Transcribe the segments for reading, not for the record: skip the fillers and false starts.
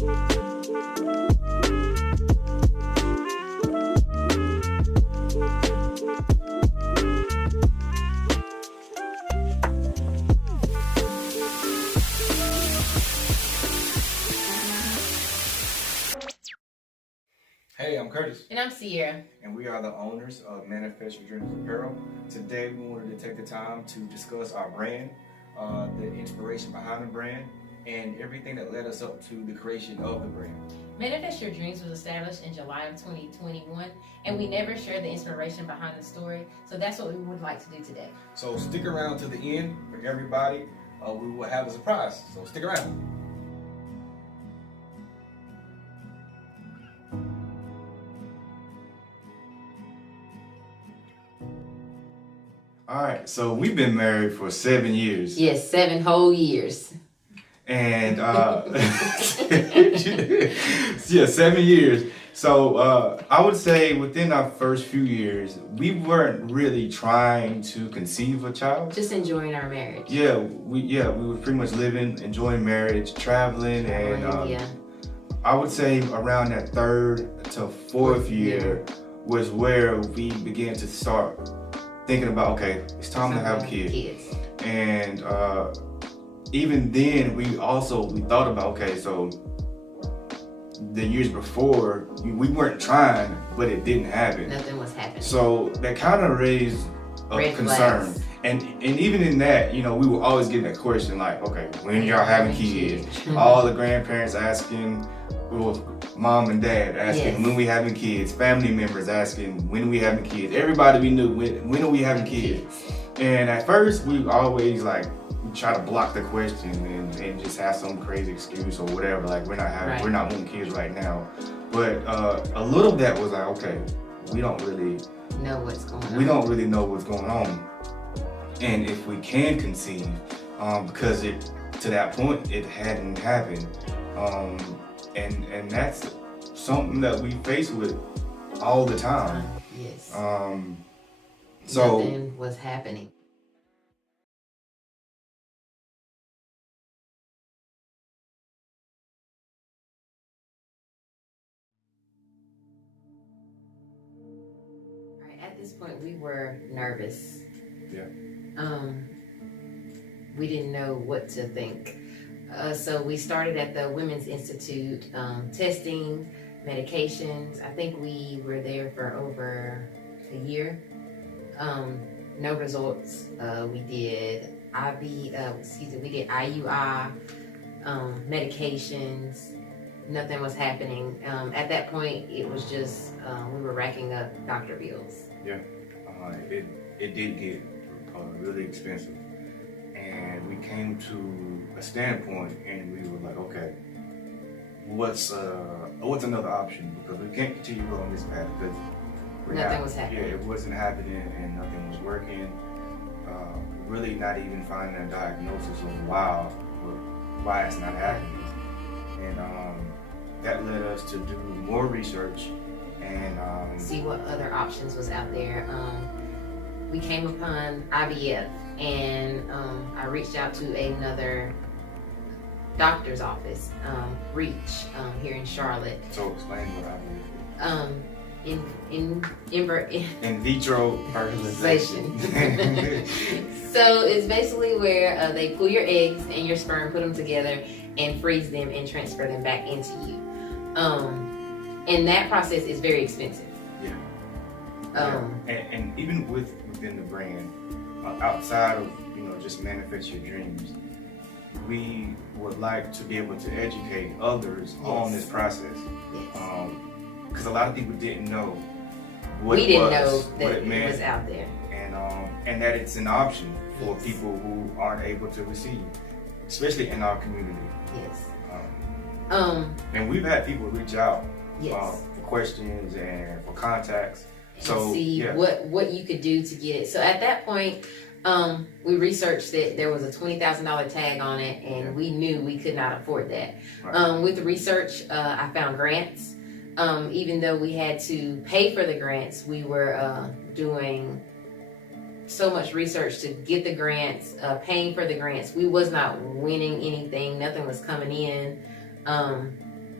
Hey, I'm Curtis. And I'm Sierra. And we are the owners of Manifest Your Dreams Apparel. Today we wanted to take the time to discuss our brand, the inspiration behind the brand, and everything that led us up to the creation of the brand. Manifest Your Dreams was established in July of 2021, and we never shared the inspiration behind the story, so that's what we would like to do today. So stick around to the end for everybody. We will have a surprise, so stick around. All right, so we've been married for 7 years. Yes, 7 whole years. And yeah, 7 years. So I would say within our first few years, we weren't really trying to conceive a child. Just enjoying our marriage. Yeah, we were pretty much living, enjoying marriage, traveling, and I would say around that 3rd to 4th year was where we began to start thinking about, okay, it's time to have kids. And even then, we thought about, okay, so the years before, we weren't trying, but it didn't happen. Nothing was happening. So that kind of raised a concern. And even in that, we were always getting that question like, okay, when y'all having kids? All the grandparents asking, well, mom and dad asking when we having kids, family members asking when we having kids. Everybody we knew, when are we having kids? And at first, we always try to block the question and just have some crazy excuse or whatever, like we're not wanting kids right now. But a little of that was like, okay, we don't really know what's going on. We don't really know what's going on, and if we can conceive, because to that point it hadn't happened, and that's something that we face with all the time. Yes. So nothing was happening. At this point, we were nervous. Yeah. We didn't know what to think. So we started at the Women's Institute, testing medications. I think we were there for over a year. No results. We did IUI, medications. Nothing was happening. At that point, it was just we were racking up doctor bills. Yeah, it did get really expensive, and we came to a standpoint, and we were like, okay, what's another option? Because we can't continue on this path because nothing was happening. Yeah, it wasn't happening, and nothing was working. Really, not even finding a diagnosis of why it's not happening, and that led us to do more research and see what other options was out there. We came upon IVF, and I reached out to another doctor's office, Reach, here in Charlotte. So explain what IVF is. In vitro fertilization. So it's basically where they pull your eggs and your sperm, put them together, and freeze them and transfer them back into you. And that process is very expensive. Yeah. And even within the brand, outside of just manifest your dreams, we would like to be able to educate others on this process. Yes. Because a lot of people didn't know what we it didn't was, know that what it meant, was out there, and that it's an option for people who aren't able to receive, especially in our community. Yes. And we've had people reach out yes. For questions and for contacts. So see what you could do to get it. So at that point, we researched that there was a $20,000 tag on it, and we knew we could not afford that. Right. With the research, I found grants. Even though we had to pay for the grants, we were doing so much research to get the grants, paying for the grants. We was not winning anything. Nothing was coming in.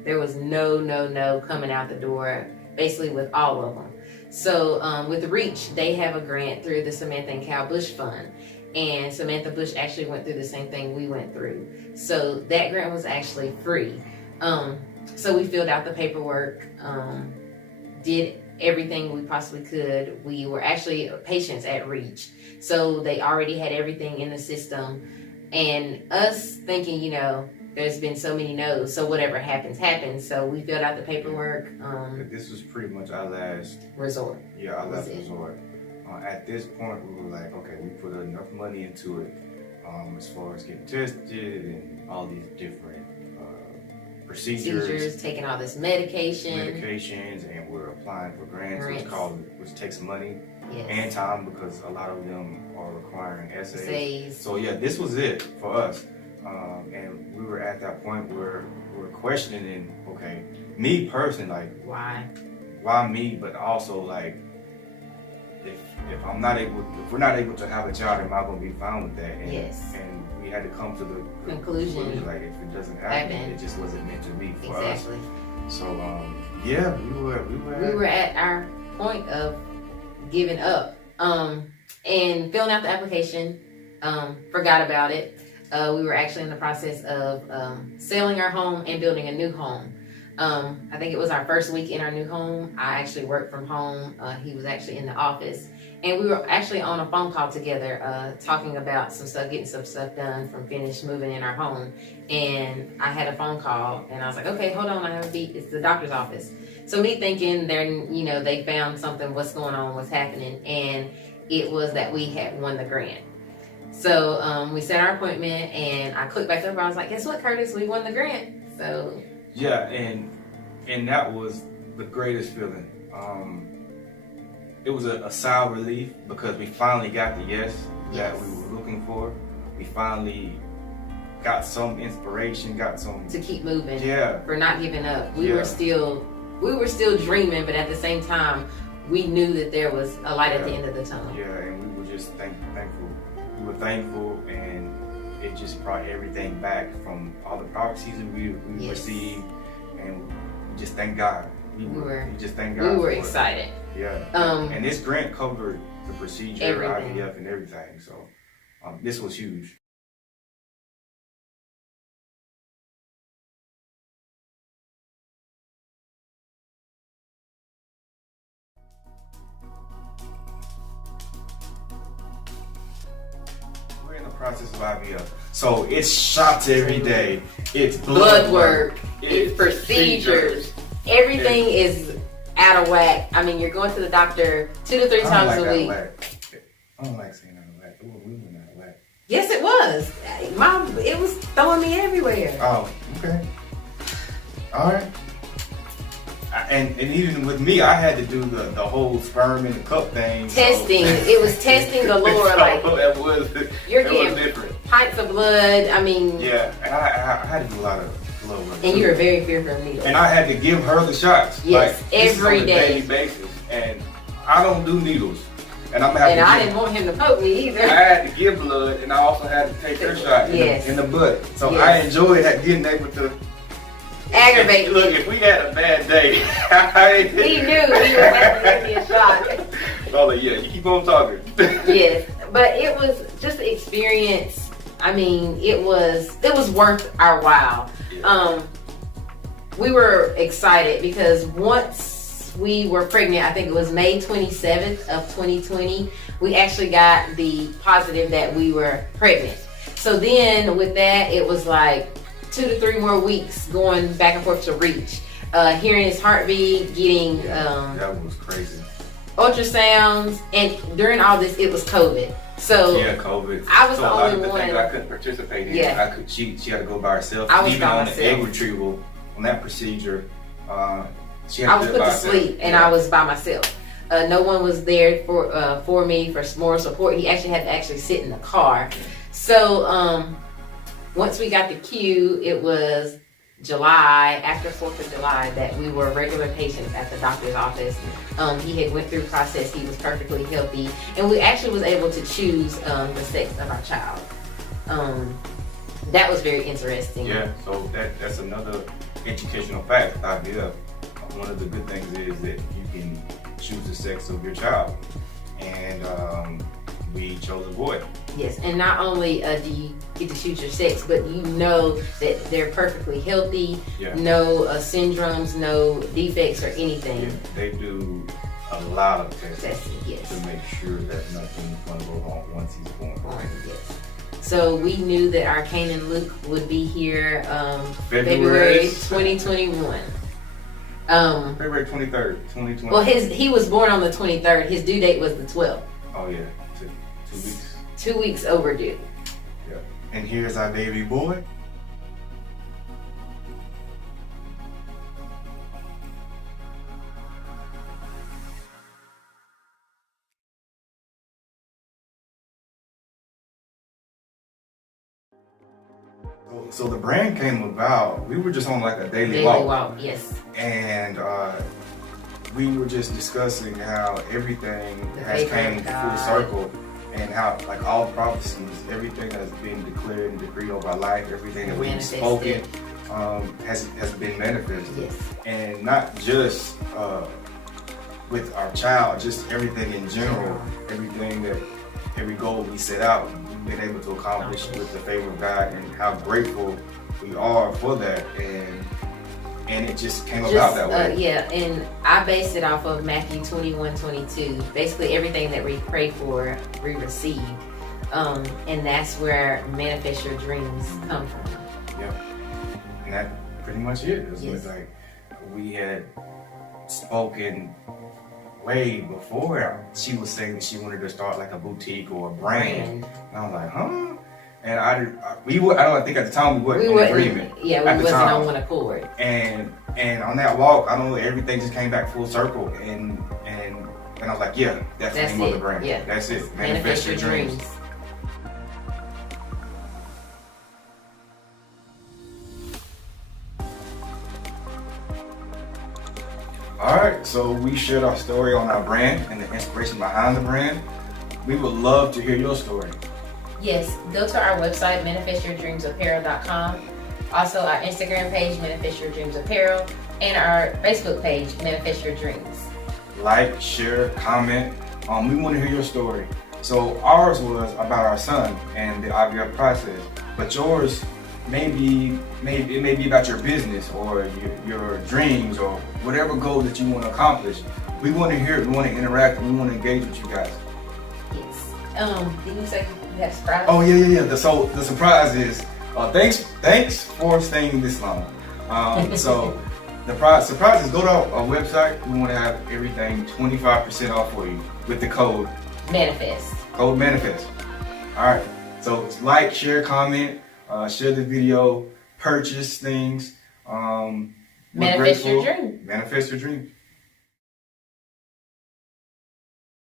There was no coming out the door, basically with all of them. So with Reach, they have a grant through the Samantha and Cal Bush Fund. And Samantha Bush actually went through the same thing we went through. So that grant was actually free. So we filled out the paperwork, did everything we possibly could. We were actually patients at Reach. So they already had everything in the system. And us thinking, you know, there's been so many no's, so whatever happens, happens. So we filled out the paperwork. This was pretty much our last resort. Yeah, our last resort. At this point, we were like, okay, we put enough money into it as far as getting tested and all these different procedures, taking all this medications, and we're applying for grants. Which takes money and time, because a lot of them are requiring essays. So yeah, this was it for us. And we were at that point where we're questioning, okay, me personally, like why me, but also like if we're not able to have a job, am I going to be fine with that? And we had to come to the conclusion, like if it doesn't happen, it just wasn't meant to be for us. So yeah, we were at our point of giving up, and filling out the application. Forgot about it. We were actually in the process of selling our home and building a new home. I think it was our first week in our new home. I actually worked from home. He was actually in the office. And we were actually on a phone call together, talking about some stuff, getting some stuff done from finished moving in our home. And I had a phone call and I was like, okay, hold on, I have a beat. It's the doctor's office. So me thinking they found something, what's going on, what's happening. And it was that we had won the grant. So we set our appointment and I clicked back up. I was like, guess what, Curtis? We won the grant. So yeah, and that was the greatest feeling. It was a sigh of relief because we finally got the yes that we were looking for. We finally got some inspiration, got some to keep moving. Yeah, for not giving up. We were still dreaming, but at the same time, we knew that there was a light at the end of the tunnel. Yeah, and we were just thankful. We were thankful, and it just brought everything back from all the prophecies that we received, and we just thank God. We just thank God. We were excited. Yeah. And this grant covered the procedure, everything. IVF, and everything. So this was huge. We're in the process of IVF. So it's shots every day. It's blood work. It's procedures. Everything is out of whack. I mean, you're going to the doctor 2 to 3 times a week. I don't like saying out of whack. We went out of whack. Yes, it was. It was throwing me everywhere. Oh, okay. All right. And even with me, I had to do the whole sperm in the cup thing. Testing. It was testing galore. You're getting different. Pints of blood. I mean. Yeah, I had to do a lot of blood work. And you were very fearful of needles. And I had to give her the shots. Yes, every day. On a daily basis. And I don't do needles. And I didn't want him to poke me either. I had to give blood, and I also had to take her shot in the butt. So I enjoyed getting able to aggravate. Look, if we had a bad day, he knew he was having to give me a shot. Oh, yeah, you keep on talking. Yes, but it was just the experience. I mean, it was worth our while. Yeah. We were excited because once we were pregnant, I think it was May 27th of 2020, we actually got the positive that we were pregnant. So then with that, it was like 2 to 3 more weeks going back and forth to Reach, hearing his heartbeat, getting that was crazy. Ultrasounds, and during all this, it was COVID. So yeah, COVID. I was the only one that I couldn't participate in. Yeah, she had to go by herself. I was even by on myself. The egg retrieval, on that procedure, she had I was put to sleep, and I was by myself. No one was there for me for more support. He actually had to sit in the car. So once we got the cue, it was July, after 4th of July, that we were regular patients at the doctor's office. He had went through process. He was perfectly healthy. And we actually was able to choose the sex of our child. That was very interesting. Yeah, so that's another educational fact. One of the good things is that you can choose the sex of your child, and we chose a boy. Yes, and not only do you get to choose your sex, but you know that they're perfectly healthy, no syndromes, no defects or anything. Yeah, they do a lot of testing, yes, to make sure that nothing's going to go wrong once he's born. Yes. So we knew that our Canaan Luke would be here February 2021. February 23rd, 2020. Well, he was born on the 23rd. His due date was the 12th. Oh yeah, 2 weeks. 2 weeks overdue. Yeah. And here's our baby boy. So the brand came about, we were just on like a daily walk. Yes. And we were just discussing how everything has came full circle, and how like all prophecies, everything that's been declared and decreed over our life, everything that we've spoken has been manifested. Yes. And not just with our child, just everything in general, every goal we set out, we've been able to accomplish with the favor of God, and how grateful we are for that. And it just came about that way. Yeah, and I based it off of Matthew 21:22. Basically, everything that we pray for, we receive. And that's where manifest your dreams come from. Yep. And that pretty much it. It was like we had spoken way before she was saying that she wanted to start like a boutique or a brand. And I was like, huh? And I don't think at the time we weren't in agreement. Yeah, we wasn't on one accord. And on that walk, I don't know, everything just came back full circle, and I was like, yeah, that's the name of the brand. Yeah. That's it. Manifest your dreams. All right, so we shared our story on our brand and the inspiration behind the brand. We would love to hear your story. Yes, go to our website, manifestyourdreamsapparel.com. Also, our Instagram page, Manifest Your Dreams Apparel, and our Facebook page, Manifest Your Dreams. Like, share, comment. We want to hear your story. So ours was about our son and the IVF process, but yours it may be about your business or your dreams or whatever goal that you want to accomplish. We want to hear it. We want to interact. And we want to engage with you guys. Yes. Did you say you had a surprise? Oh yeah. So the surprise is thanks for staying this long. So the surprise is go to our website. We want to have everything 25% off for you with the code Manifest. Code Manifest. All right. So like, share, comment, share the video, purchase things. Manifest your dream. Manifest your dream.